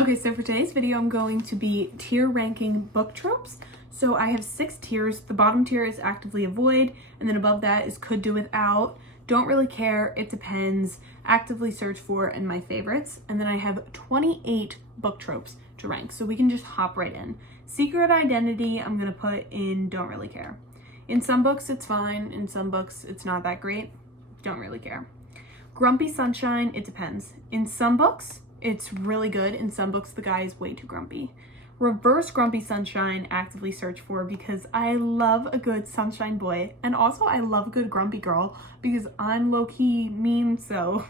Okay, so for today's video, I'm going to be tier ranking book tropes. So I have 6 tiers. The bottom tier is actively avoid, and then above that is could do without, don't really care, it depends, actively search for, and my favorites. And then I have 28 book tropes to rank, so we can just hop right in. Secret identity, I'm gonna put in don't really care. In some books, it's fine. In some books, it's not that great. Don't really care. Grumpy sunshine, it depends. In some books, it's really good. In some books, the guy is way too grumpy. Reverse grumpy sunshine, actively search for, because I love a good sunshine boy. And also I love a good grumpy girl because I'm low-key mean, so.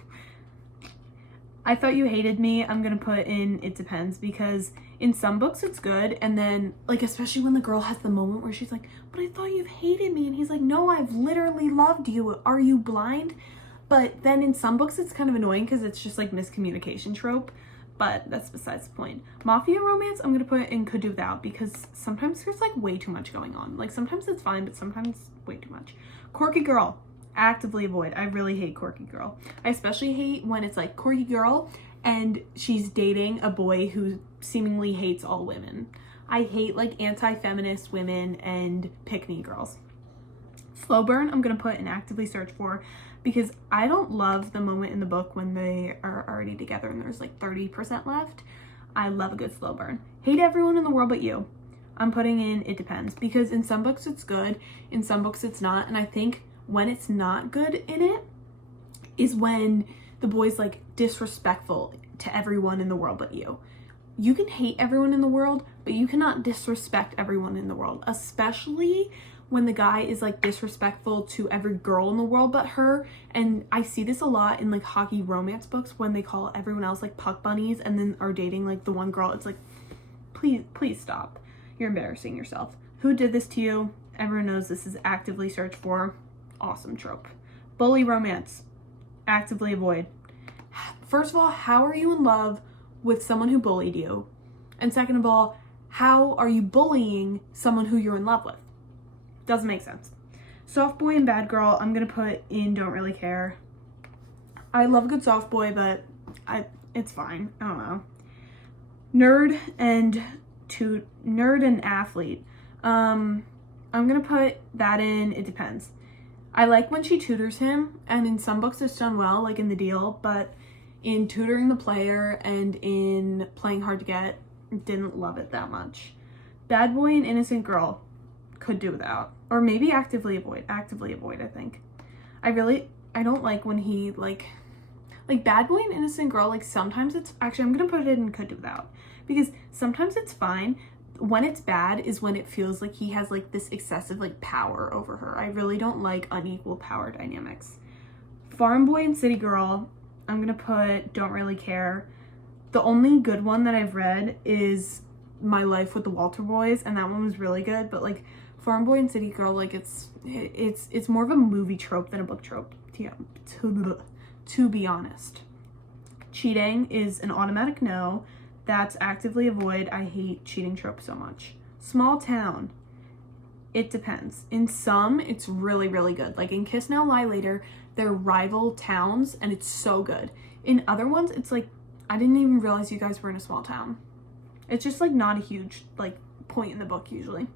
I thought you hated me, I'm gonna put in it depends, because in some books it's good, and then like especially when the girl has the moment where she's like, but I thought you hated me, and he's like, no, I've literally loved you, are you blind? But then in some books it's kind of annoying because it's just like miscommunication trope, but that's besides the point. Mafia romance, I'm gonna put in could do without, because sometimes there's like way too much going on. Like sometimes it's fine, but sometimes way too much. Quirky girl, actively avoid. I really hate quirky girl. I especially hate when it's like quirky girl and she's dating a boy who seemingly hates all women. I hate like anti-feminist women and pick-me girls. Slow burn, I'm gonna put in actively search for, because I don't love the moment in the book when they are already together and there's like 30% left. I love a good slow burn. Hate everyone in the world but you. I'm putting in it depends, because in some books it's good, in some books it's not, and I think when it's not good in it is when the boy's like disrespectful to everyone in the world but you. You can hate everyone in the world, but you cannot disrespect everyone in the world, especially when the guy is like disrespectful to every girl in the world but her. And I see this a lot in like hockey romance books when they call everyone else like puck bunnies and then are dating like the one girl. It's like, please stop. You're embarrassing yourself. Who did this to you? Everyone knows this is actively search for. Awesome trope. Bully romance, actively avoid. First of all, how are you in love with someone who bullied you? And second of all, how are you bullying someone who you're in love with? Doesn't make sense. Soft boy and bad girl, I'm gonna put in don't really care. I love a good soft boy, but it's fine. I don't know. Nerd and athlete. I'm gonna put that in it depends. I like when she tutors him, and in some books it's done well, like in The Deal, but in tutoring the player and in playing hard to get, didn't love it that much. Bad boy and innocent girl, could do without. Or maybe actively avoid, I think. I don't like when he like bad boy and innocent girl, like sometimes it's, actually I'm gonna put it in could do without, because sometimes it's fine. When it's bad is when it feels like he has like this excessive like power over her. I really don't like unequal power dynamics. Farm boy and city girl, I'm gonna put don't really care. The only good one that I've read is My Life with the Walter Boys, and that one was really good, but like farm boy and city girl, like it's more of a movie trope than a book trope, to be honest. Cheating is an automatic no. That's actively avoid. I hate cheating trope so much. Small town, it depends. In some, it's really, really good. Like in Kiss Now Lie Later, they're rival towns and it's so good. In other ones, it's like, I didn't even realize you guys were in a small town. It's just like not a huge like point in the book usually.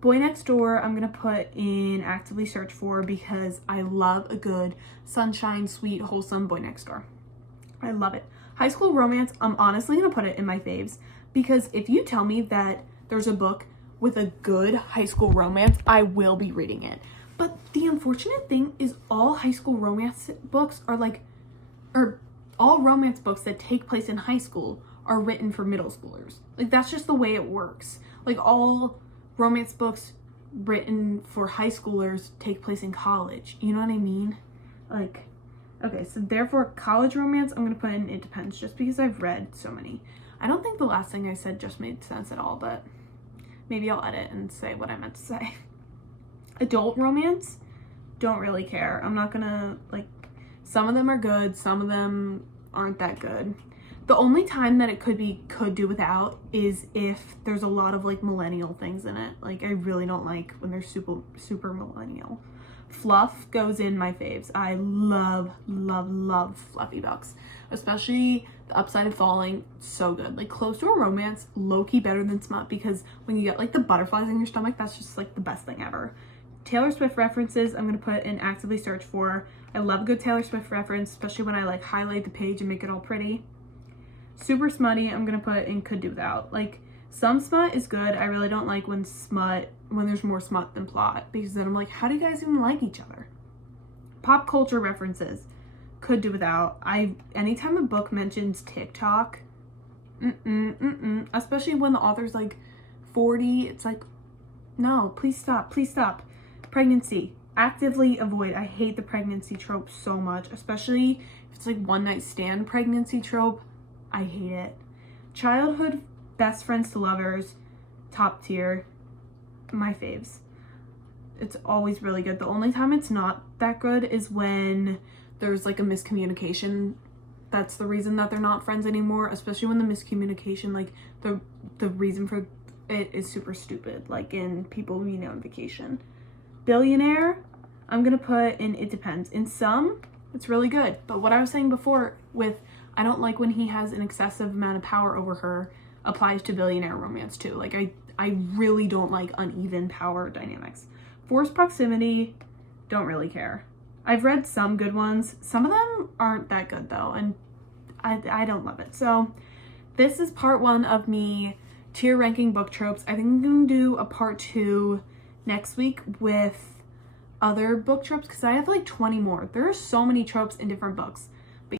Boy Next Door, I'm gonna put in actively search for, because I love a good sunshine, sweet, wholesome boy next door. I love it. High school romance, I'm honestly gonna put it in my faves, because if you tell me that there's a book with a good high school romance, I will be reading it. But the unfortunate thing is all high school romance books are like, or all romance books that take place in high school are written for middle schoolers. Like that's just the way it works. Like all romance books written for high schoolers take place in college. You know what I mean? Like, okay, so therefore college romance, I'm gonna put in it depends, just because I've read so many. I don't think the last thing I said just made sense at all, but maybe I'll edit and say what I meant to say. Adult romance, don't really care. I'm not gonna, like, some of them are good, some of them aren't that good. The only time that it could do without is if there's a lot of like millennial things in it. Like I really don't like when they're super millennial. Fluff goes in my faves. I love fluffy books, especially The Upside of Falling, so good. Like Close to a Romance, low-key better than smut, because when you get like the butterflies in your stomach, that's just like the best thing ever. Taylor Swift references, I'm gonna put in actively search for. I love a good Taylor Swift reference, especially when I like highlight the page and make it all pretty. Super smutty, I'm gonna put in could do without. Like some smut is good. I really don't like when there's more smut than plot, because then I'm like, how do you guys even like each other? Pop culture references, could do without. Anytime a book mentions TikTok, especially when the author's like 40, it's like, no, please stop, please stop. Pregnancy, actively avoid. I hate the pregnancy trope so much, especially if it's like one night stand pregnancy trope. I hate it. Childhood best friends to lovers, top tier, my faves. It's always really good. The only time it's not that good is when there's like a miscommunication. That's the reason that they're not friends anymore, especially when the miscommunication, like the reason for it is super stupid, like in People We Know on Vacation. Billionaire, I'm gonna put in it depends. In some, it's really good. But what I was saying before with I don't like when he has an excessive amount of power over her applies to billionaire romance too. Like I really don't like uneven power dynamics. Forced proximity, don't really care. I've read some good ones. Some of them aren't that good though, and I don't love it. So this is part 1 of me tier ranking book tropes. I think I'm gonna do a part 2 next week with other book tropes, because I have like 20 more. There are so many tropes in different books.